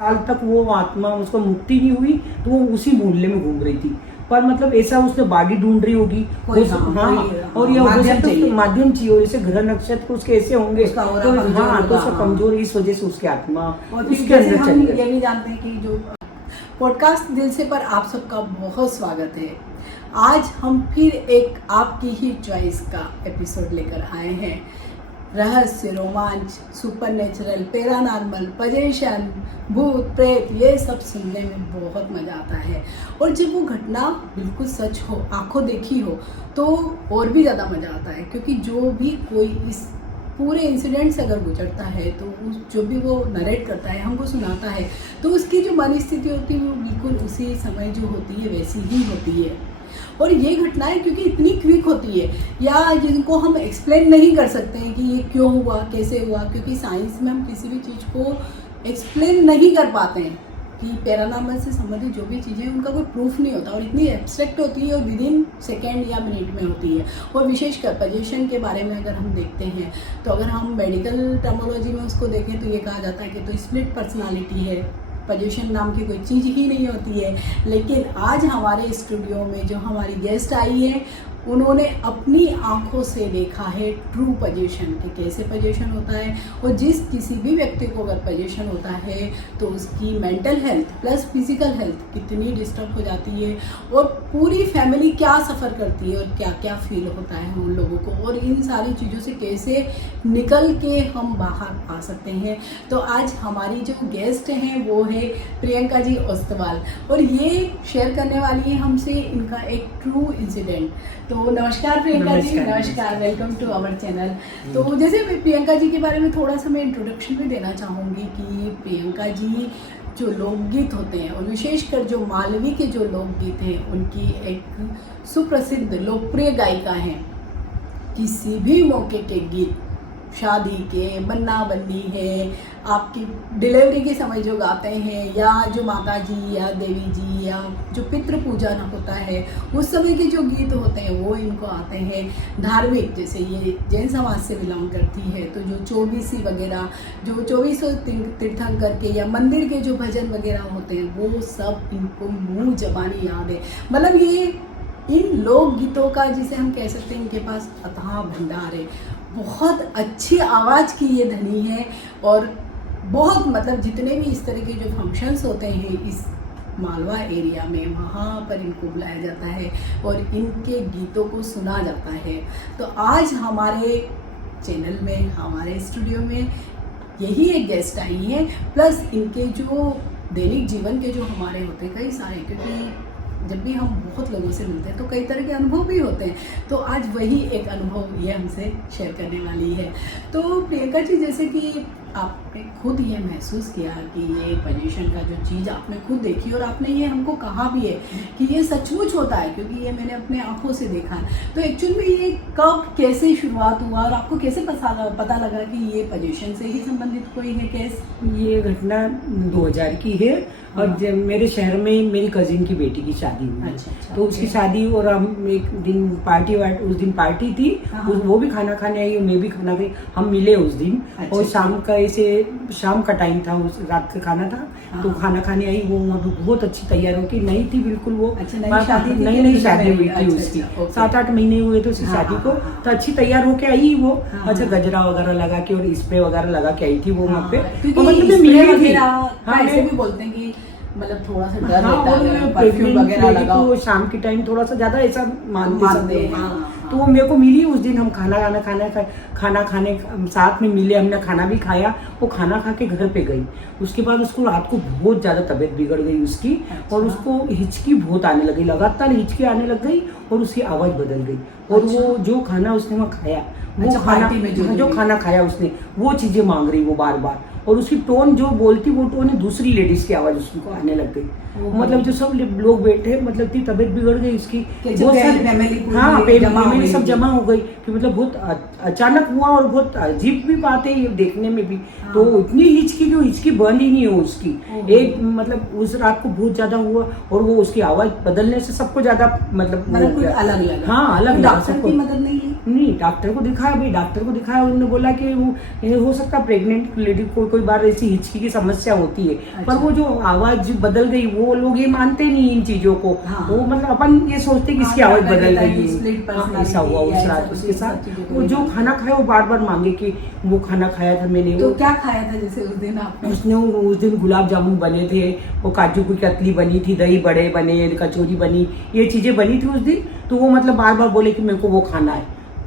साल तक वो आत्मा उसको मुक्ति नहीं हुई, तो वो उसी मोहल्ले में घूम रही थी। पर मतलब ऐसा उसने बॉडी ढूंढ रही होगी और ये माध्यम चाहिए, और ऐसे ग्रह नक्षत्र उसके ऐसे होंगे तो उसका कमजोर, इस वजह से उसकी आत्मा उसके अंदर चली गई। ये भी जानते हैं कि जो पॉडकास्ट दिल से पर आप सबका बहुत स्वागत है। आज हम फिर एक आपकी ही चॉइस का एपिसोड लेकर आए हैं। रहस्य, रोमांच, सुपरनेचुरल, पैरानॉर्मल, पोजेशन, भूत प्रेत, ये सब सुनने में बहुत मज़ा आता है। और जब वो घटना बिल्कुल सच हो, आंखों देखी हो, तो और भी ज़्यादा मज़ा आता है। क्योंकि जो भी कोई इस पूरे इंसिडेंट से अगर गुजरता है तो जो भी वो नरेट करता है, हमको सुनाता है, तो उसकी जो मन स्थिति होती है वो बिल्कुल उसी समय जो होती है वैसी ही होती है। और ये घटनाएं क्योंकि इतनी क्विक होती है या जिनको हम एक्सप्लेन नहीं कर सकते हैं कि ये क्यों हुआ, कैसे हुआ, क्योंकि साइंस में हम किसी भी चीज़ को एक्सप्लेन नहीं कर पाते हैं कि पैरानॉर्मल से संबंधित जो भी चीज़ें उनका कोई प्रूफ नहीं होता और इतनी एब्स्ट्रैक्ट होती है और विद इन सेकेंड या मिनट में होती है। और विशेषकर पोजेशन के बारे में अगर हम देखते हैं तो अगर हम मेडिकल टर्मोलॉजी में उसको देखें तो ये कहा जाता है कि तो स्प्लिट पर्सनालिटी है, पोजेशन नाम की कोई चीज़ ही नहीं होती है। लेकिन आज हमारे स्टूडियो में जो हमारी गेस्ट आई है, उन्होंने अपनी आंखों से देखा है ट्रू पोजेशन कि कैसे पोजेशन होता है। और जिस किसी भी व्यक्ति को अगर पोजेशन होता है तो उसकी mental health plus physical health कितनी डिस्टर्ब हो जाती है और पूरी फैमिली क्या सफ़र करती है और क्या क्या फील होता है उन लोगों को, और इन सारी चीज़ों से कैसे निकल के हम बाहर आ सकते हैं। तो आज हमारी जो गेस्ट हैं वो है प्रियंका जी ओस्तवाल, और ये शेयर करने वाली है हमसे इनका एक ट्रू इंसिडेंट। तो नमस्कार प्रियंका जी। नमस्कार, वेलकम टू आवर चैनल। तो जैसे मैं प्रियंका जी के बारे में थोड़ा सा मैं इंट्रोडक्शन भी देना चाहूँगी कि प्रियंका जी जो लोकगीत होते हैं और विशेषकर जो मालवी के जो लोकगीत हैं उनकी एक सुप्रसिद्ध लोकप्रिय गायिका हैं। किसी भी मौके के गीत, शादी के, बन्ना बन्नी है, आपकी डिलीवरी के समय जो गाते हैं, या जो माता जी या देवी जी या जो पितृ पूजन होता है उस समय के जो गीत होते हैं वो इनको आते हैं। धार्मिक, जैसे ये जैन समाज से बिलोंग करती है तो जो 24 वगैरह, जो 24 तीर्थंकर के या मंदिर के जो भजन वगैरह होते हैं वो सब इनको मुँह जबानी याद है। मतलब ये इन लोकगीतों का, जिसे हम कह सकते हैं, इनके पास अथाह भंडार है। बहुत अच्छी आवाज़ की ये धनी है और बहुत मतलब जितने भी इस तरह के जो फंक्शंस होते हैं इस मालवा एरिया में, वहाँ पर इनको बुलाया जाता है और इनके गीतों को सुना जाता है। तो आज हमारे चैनल में, हमारे स्टूडियो में यही एक गेस्ट आई है, प्लस इनके जो दैनिक जीवन के जो हमारे होते हैं कई सारे, क्योंकि जब भी हम बहुत लोगों से मिलते हैं तो कई तरह के अनुभव भी होते हैं, तो आज वही एक अनुभव ये हमसे शेयर करने वाली है। तो प्रियंका जी, जैसे कि आपने खुद ये महसूस किया कि ये पोजीशन का जो चीज़ आपने खुद देखी और आपने ये हमको कहा भी है कि ये सचमुच होता है, क्योंकि ये मैंने अपने आंखों से देखा है। तो एक्चुअल में ये कब, कैसे शुरुआत हुआ और आपको कैसे पता लगा कि ये पोजीशन से ही संबंधित कोई है केस? ये घटना 2000 की है और जब मेरे शहर में मेरी कजिन की बेटी की शादी हुई। अच्छा, तो उसकी शादी, और हम एक दिन उस दिन पार्टी थी, वो भी खाना खाने आई और मैं भी खाना खाई, हम मिले उस दिन। और शाम का ऐसे शाम का टाइम था, उस रात का खाना था, तो खाना खाने आई। वो बहुत अच्छी तैयार होकर नहीं थी बिल्कुल, वो नई शादी हुई थी उसकी, 7-8 महीने हुए थे उसकी शादी को। तो अच्छी तैयार होके आई वो, अच्छा गजरा वगैरह लगा के और स्प्रे वगैरह लगा के आई थी वो वहाँ पे। ऐसे भी बोलते हैं कि मतलब थोड़ा सा डर रहता है, परफ्यूम वगैरह लगाओ, शाम के टाइम थोड़ा सा ज्यादा ऐसा मानते हैं। तो वो मेरे को मिली उस दिन, हम खाना खाने साथ में मिले, हमने खाना भी खाया। वो खाना खा के घर पे गई, उसके बाद उसको रात को बहुत ज्यादा तबीयत बिगड़ गई उसकी। और उसको हिचकी बहुत आने लगी, लगातार हिचकी आने लग गई और उसकी आवाज बदल गई। और वो जो खाना उसने वहाँ खाया, वो खाना में जो खाना खाया उसने, वो चीजें मांग रही वो बार बार। और उसकी टोन जो बोलती, वो टोन दूसरी लेडीज की आवाज उसको आने लग गई। मतलब जो सब लोग बैठे, मतलब इतनी तबीयत बिगड़ गई उसकी, बहुत सारी फैमिली सब जमा हो गई कि मतलब बहुत अचानक हुआ और बहुत अजीब भी बात है ये देखने में भी। तो इतनी हिचकी, जो हिचकी बंद ही नहीं हो उसकी, एक मतलब उस रात को बहुत ज्यादा हुआ और वो उसकी आवाज बदलने से सबको ज्यादा मतलब कुछ अलग लगा। हाँ, अलग लगा। डॉक्टर की मदद नहीं ली? नहीं, डॉक्टर को दिखाया भाई, डॉक्टर को दिखाया, उन्होंने बोला कि वो ये हो सकता है प्रेग्नेंट लेडी को कोई बार ऐसी हिचकी की समस्या होती है। अच्छा। पर वो जो आवाज बदल गई, वो लोग ये मानते नहीं इन चीजों को। हाँ। वो मतलब अपन ये सोचते कि इसकी आवाज बदल गई है। स्प्लिट हाँ, ऐसा हुआ उस रात उसके साथ। वो जो तो खाना खाया वो बार बार मांगे कि वो खाना खाया था मैंने। वो क्या खाया था जैसे उस दिन आपने? उसने उस दिन गुलाब जामुन बने थे, वो काजू की कतली बनी थी, दही बड़े बने, कचौरी बनी, ये चीजें बनी थी उस दिन। तो वो मतलब बार बार बोले कि मेरे को वो खाना है,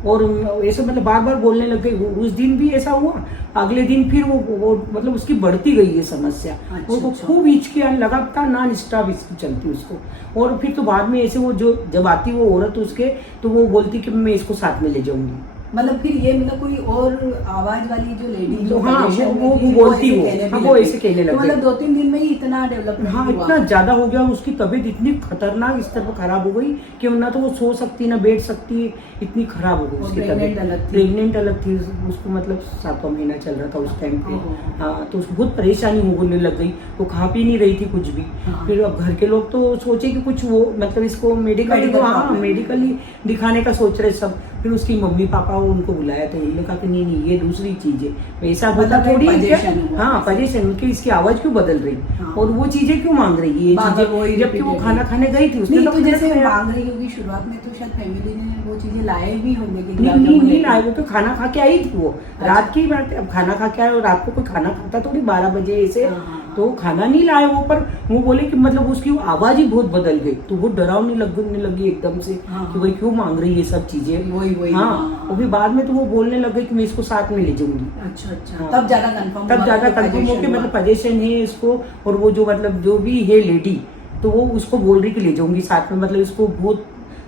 और ऐसे मतलब बार बार बोलने लग गए। उस दिन भी ऐसा हुआ, अगले दिन फिर वो मतलब उसकी बढ़ती गई ये समस्या। अच्छा, वो अच्छा। खूब हिचकी लगातार नॉन स्टॉप इसकी चलती उसको। और फिर तो बाद में ऐसे वो जो जब आती वो औरत उसके, तो वो बोलती कि मैं इसको साथ में ले जाऊंगी। मतलब फिर ये मतलब कोई और आवाज वाली जो लेडी जो हाँ, पोजीशन में वो थी, बोलती ऐसे वो, कहने भी हाँ, वो लगी। ऐसे कहने तो लग मतलब गई। 2-3 दिन में ही इतना डेवलपमेंट हाँ, हुआ। इतना ज्यादा हो गया, उसकी तबीयत इतनी खतरनाक स्तर पर खराब हो गई कि ना तो वो सो सकती ना बैठ सकती, इतनी खराब हो गई और उसकी प्रेग्नेंट तबीयत। अलग थी। प्रेग्नेंट अलग थी उसको, मतलब 7वां महीना चल रहा था उस टाइम पे। ओहो। हाँ, तो उसको बहुत परेशानी होने लग गई, वो खा पी नहीं रही थी कुछ भी। हाँ। फिर अब घर के लोग तो सोचे कि कुछ वो मतलब इसको मेडिकल, हाँ problem। मेडिकली दिखाने का सोच रहे सब। फिर उसकी मम्मी पापा उनको बुलाया, तो उन्होंने कहा कि नहीं ये दूसरी चीज है, ऐसा होता मतलब थोड़ी है क्या? possession हुआ। हाँ, पोजीशन की इसकी आवाज क्यों बदल रही, हाँ। और वो चीजें क्यों मांग रही है ये बार-बार वही चीजें, जबकि वो repeated खाना खाने गई थी। उसने नहीं, तो तो खाना जैसे खाया। मांग रही होगी शुरुआत में, तो शायद फैमिली ने वो चीजें लाए भी होंगे कि नहीं गुलाब नहीं जामुन नहीं लेके। लाए, वो तो खाना खा के आई थी वो। रात की बात है, अब खाना खा के आए, और रात को कोई खाना खाता थोड़ी 12 बजे ऐसे। हाँ। तो खाना नहीं लाए वो, पर वो बोले कि मतलब उसकी आवाज ही बहुत बदल गई, तो वो डरावनी लगने लगी एकदम से हाँ। कि भाई क्यों मांग रही है ये सब चीजें। वही हाँ, और फिर बाद में तो वो बोलने लग गई कि मैं इसको साथ में ले जाऊंगी। अच्छा। हाँ। तब ज्यादा कंफर्म तब ज्यादा कंफर्म हो कि मतलब पोजीशन है इसको, और वो जो मतलब जो भी है लेडी, तो वो उसको बोल रही कि ले जाऊंगी साथ में, मतलब इसको बहुत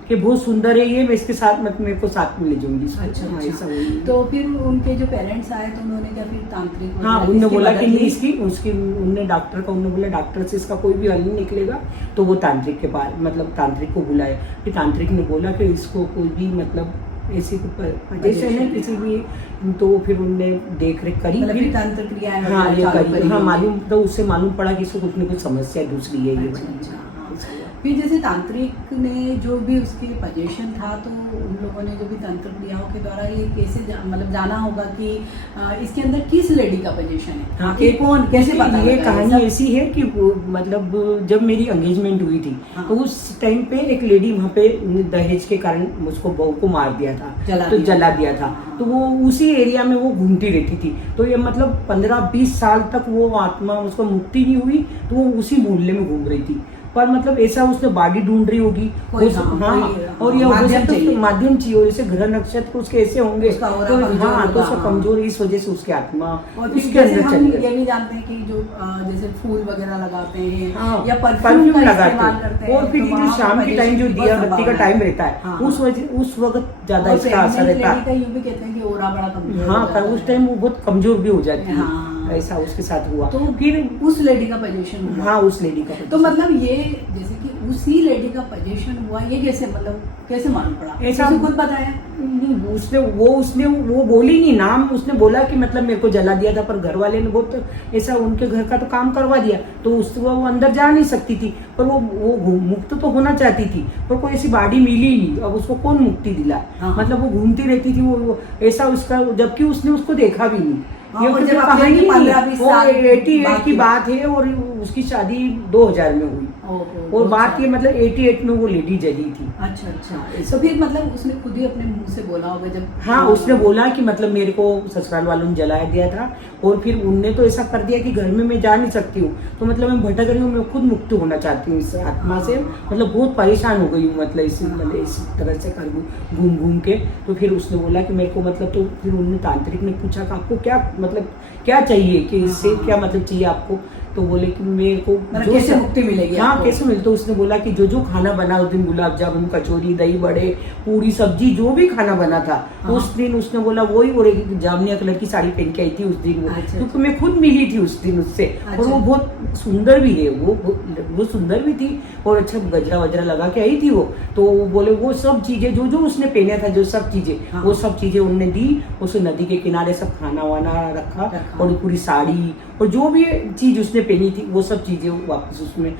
कि बहुत सुंदर है ये, मैं इसके साथ मतलब मेरे को साथ में ले जाऊंगी इसको। अच्छा, हाँ, अच्छा। ऐसा हुई। तो फिर उनके जो पेरेंट्स आए तो उन्होंने क्या फिर तांत्रिक हाँ, वगैरह उनने इसकी बोला मदद कि ली? नहीं इसकी उसकी उनने डॉक्टर का उन्होंने बोला डॉक्टर से इसका कोई भी हल नहीं निकलेगा, तो वो तांत्रिक के पास मतलब तांत्रिक को बुलाए। फिर तांत्रिक ने बोला कि इसको कोई भी मतलब ऐसी पोजीशन है किसी भी, तो फिर उनने देख रेख करी। मतलब फिर फिर तंत्र क्रियाएं हाँ वगैरह ये चालू करी, करी हाँ होंगी। मालूम, तो उससे मालूम पड़ा कि इसको कुछ न कुछ समस्या दूसरी है ये अच्छा, वाली। अच्छा, हाँ। ऐसा हुआ। फिर जैसे तांत्रिक ने जो भी उसके पोजीशन था, तो उन लोगों ने जो भी तंत्र क्रियाओं के द्वारा ये कैसे मतलब जाना होगा कि इसके अंदर किस लेडी का पोजीशन है, हाँ, कि कौन कैसे पता ये लगा कहानी सब? ऐसी है कि मतलब जब मेरी एंगेजमेंट हुई थी, हाँ। तो उस टाइम पे एक लेडी वहाँ पे दहेज के कारण मुझको बहू को मार दिया था, तो जला दिया था। तो वो उसी एरिया में वो घूमती रहती थी, तो ये मतलब 15-20 साल तक वो आत्मा उसको मुक्ति नहीं हुई, तो वो उसी मोहल्ले में घूम रही थी। पर मतलब ऐसा उसने बॉडी ढूंढ रही होगी कोई, हाँ, कोई, और ये माध्यम चाहिए। माध्यम चाहिए, और जैसे ग्रह नक्षत्र उसके ऐसे होंगे, उसका ऑरा तो कमजोर हाँ, तो होगा, उसका हाँ। कमजोर, इस वजह से उसकी आत्मा और फिर उसके जैसे अंदर हम चली गई। ये भी जानते हैं कि जो जैसे फूल वगैरह लगाते हैं हाँ, या परफ्यूम परफ्यूम लगाते इस्तेमाल करते हैं, और फिर तो ये वहाँ जो शाम के टाइम जो पोजीशन की दिया बहुत बत्ती का संभावना टाइम है। रहता है, हाँ, उस वक्त ज्यादा और इसका असर pregnant रहता lady का है। यूं भी कहते हैं कि ओरा बड़ा कमजोर हाँ, हो पर जाता उस है। टाइम वो बहुत कमजोर भी हो जाती है। हाँ। ऐसा उसके साथ हुआ। तो फिर उस लेडी का पोजीशन हुआ। हाँ, उस लेडी का तो मतलब ये जैसे कि उसी लेडी का पोजीशन हुआ, ये कैसे मतलब कैसे मालूम पड़ा? ऐसा उसे खुद बताया? नहीं, उसने वो बोली नहीं नाम, उसने बोला कि मतलब मेरे को जला दिया था, पर घर वाले ने बहुत ऐसा उनके घर का तो काम करवा दिया, तो उससे वो अंदर जा नहीं सकती थी, पर वो मुक्त तो होना चाहती थी, पर कोई ऐसी बॉडी मिली नहीं। अब उसको कौन मुक्ति दिला? हाँ। मतलब वो घूमती रहती थी, वो ऐसा उसका, जबकि उसने उसको देखा भी नहीं। हाँ, ये और तो जब कहानी आपने नहीं, 15-20 वो साल 88 की बात बात है, और उसकी शादी 2000 में हुई। और बात ये मतलब 88 में वो लेडी जली थी। अच्छा, तो फिर मतलब उसने खुद ही अपने मुंह से बोला होगा जब? हाँ, उसने बोला कि मतलब मेरे को ससुराल वालों ने जलाया दिया था, और फिर उनने तो ऐसा कर दिया कि घर में मैं जा नहीं सकती हूँ, तो मतलब मैं भटक रही हूँ, मैं खुद मुक्त होना चाहती हूँ इस आत्मा से, मतलब बहुत परेशान हो गई हूँ, मतलब इस तरह से कर घूम घूम के। तो फिर उसने बोला कि मेरे को मतलब, तो फिर उन्होंने तांत्रिक ने पूछा कि आपको क्या मतलब क्या चाहिए, कि इससे क्या मतलब चाहिए आपको? तो बोले कि मेरे को मतलब कैसे मुक्ति मिलेगी? हाँ, कैसे मिलता? तो उसने बोला कि जो खाना बना उस दिन, गुलाब जामुन, कचौरी, दही बड़े, पूरी सब्जी, जो भी खाना बना था उस दिन, उसने बोला वही, और एक जामुनिया कलर की साड़ी पहन के आई थी उस दिन वो, क्योंकि मैं खुद मिली थी उस दिन उससे, और वो बहुत सुंदर भी है, वो सुंदर भी थी, और अच्छा गजरा वजरा लगा के आई थी वो। तो बोले वो सब चीजें जो उसने पहना था, जो सब चीजें, वो सब चीजें उन्होंने दी। उसे नदी के किनारे सब खाना वाना रखा, और पूरी साड़ी, और जो भी चीज उसने पहनी थी वो सब चीजें वापस उसमें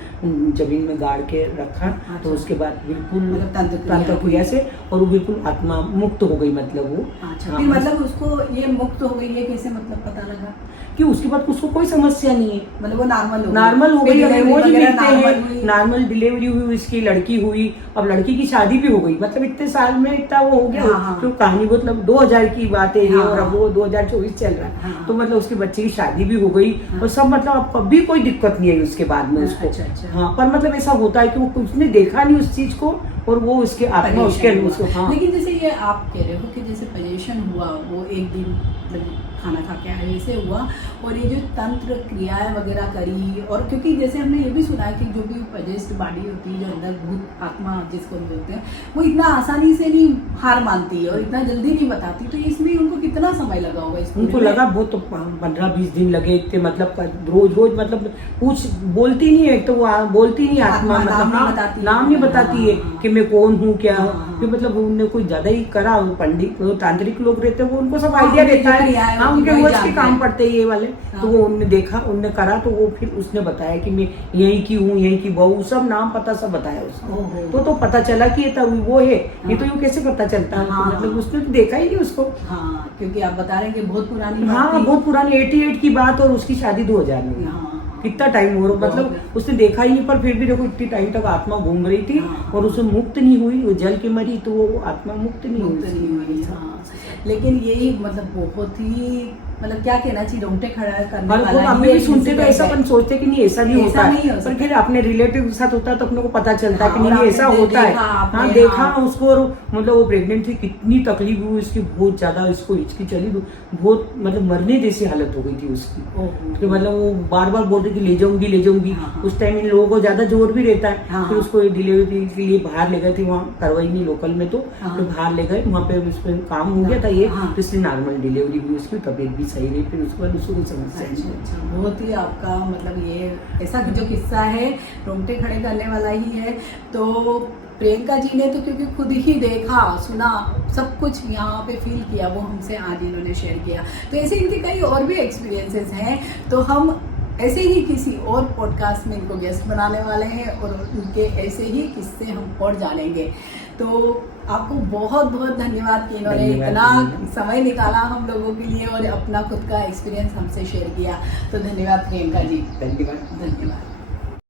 जमीन में गाड़ के रखा। तो उसके बाद बिल्कुल मतलब तंत्र क्रिया से और वो बिल्कुल आत्मा मुक्त हो गई, मतलब वो। अच्छा, फिर मतलब उसको ये मुक्त हो गई है कैसे, मतलब पता लगा कि उसके बाद उसको कोई समस्या नहीं है, मतलब वो नॉर्मल हो गई। रोज मिलते हैं, हुई। नॉर्मल डिलीवरी हुई उसकी, लड़की हुई, अब लड़की की शादी भी हो गई। मतलब इतने साल में इतना वो हो गया। हाँ। तो कहानी मतलब 2000 की बात है ये, हाँ। और अब वो 2024 चल रहा है। हाँ। तो मतलब उसके बच्चे की शादी भी हो गई और सब, मतलब अब कभी कोई दिक्कत नहीं आई उसके बाद में उसको। अच्छा। हाँ, पर मतलब ऐसा होता है कि वो उसने देखा नहीं उस चीज को और वो उसके आत्मा उसके उसको। हाँ, लेकिन जैसे ये आप कह रहे हो कि जैसे पोजीशन हुआ, वो एक दिन मतलब खाना खा के आए वैसे हुआ, और ये जो तंत्र क्रियाएं वगैरह करी, और क्योंकि जैसे हमने ये भी सुना है कि जो भी पोजेस्ड बॉडी होती है, जो अंदर भूत आत्मा जिसको हम बोलते हैं, वो इतना आसानी से नहीं हार मानती है और इतना जल्दी नहीं बताती। तो इसमें उनको कितना समय लगा होगा इसको? उनको लगा बहुत, तो 15-20 दिन लगे थे। मतलब रोज मतलब कुछ बोलती नहीं है, तो वो बोलती नहीं आत्मा, मतलब नाम नहीं बताती है कि मैं कौन हूँ क्या। फिर मतलब उन्होंने कोई ज्यादा ही करा, पंडित तांत्रिक लोग रहते हैं वो, उनको सब आइडिया रहता है। हाँ, उनके वर्ष के काम पड़ते हैं ये वाले। तो वो उन्होंने देखा, उन्होंने करा, तो वो फिर उसने बताया कि मैं यहीं की हूँ, यहीं की बहू, सब नाम पता सब बताया उसने। तो पता चला कि ये वो है। ये तो यूँ कैसे पता चलता है? मतलब उसने तो देखा ही नहीं उसको। हाँ, क्योंकि आप बता रहे हैं कि बहुत पुरानी। हाँ, बहुत पुरानी 88 की बात, और उसकी शादी 2000 में। कितना टाइम हो रहा, मतलब उसने देखा ही नहीं, पर फिर भी देखो इतनी टाइम तक आत्मा घूम रही थी और उसे मुक्त नहीं हुई, वो जल के मरी, तो वो आत्मा मुक्त नहीं हुई। हाँ, लेकिन यही मतलब बहुत ही, मतलब क्या कहना चाहिए, रोंगटे खड़ा करने वाला और अभी भी सुनते तो ऐसा अपन सोचते कि नहीं ऐसा नहीं होता है, पर फिर अपने रिलेटिव के साथ होता है तो अपने को पता चलता है कि नहीं ऐसा होता है। हाँ, देखा उसको, और मतलब वो प्रेग्नेंट थी, कितनी तकलीफ हुई उसकी, बहुत ज्यादा इसको हिचकी चली, बहुत मतलब मरने जैसी हालत हो गई थी उसकी। तो मतलब वो बार बार बोल रही कि ले जाऊंगी। उस टाइम इन लोगों को ज्यादा जोर भी रहता है। फिर उसको डिलीवरी के लिए बाहर ले गए थे, वहाँ करवाई नहीं लोकल में, तो बाहर ले गए, वहाँ पे उसमें काम हो गया था ये, तो इसलिए नॉर्मल डिलीवरी हुई, उसकी तबीयत भी सही रही, फिर उसके बाद उसको कोई समस्या नहीं। अच्छा, बहुत ही आपका मतलब ये ऐसा जो किस्सा है रोंगटे खड़े करने वाला ही है। तो प्रियंका जी ने तो क्योंकि खुद ही देखा सुना सब कुछ यहाँ पे फील किया, वो हमसे आज इन्होंने शेयर किया। तो ऐसे इनके कई और भी एक्सपीरियंसेस हैं, तो हम ऐसे ही किसी और पॉडकास्ट में इनको गेस्ट बनाने वाले हैं और उनके ऐसे ही किस्से हम और जानेंगे। तो आपको बहुत बहुत धन्यवाद कि इन्होंने इतना समय निकाला हम लोगों के लिए और अपना खुद का एक्सपीरियंस हमसे शेयर किया। तो धन्यवाद प्रियंका जी। धन्यवाद।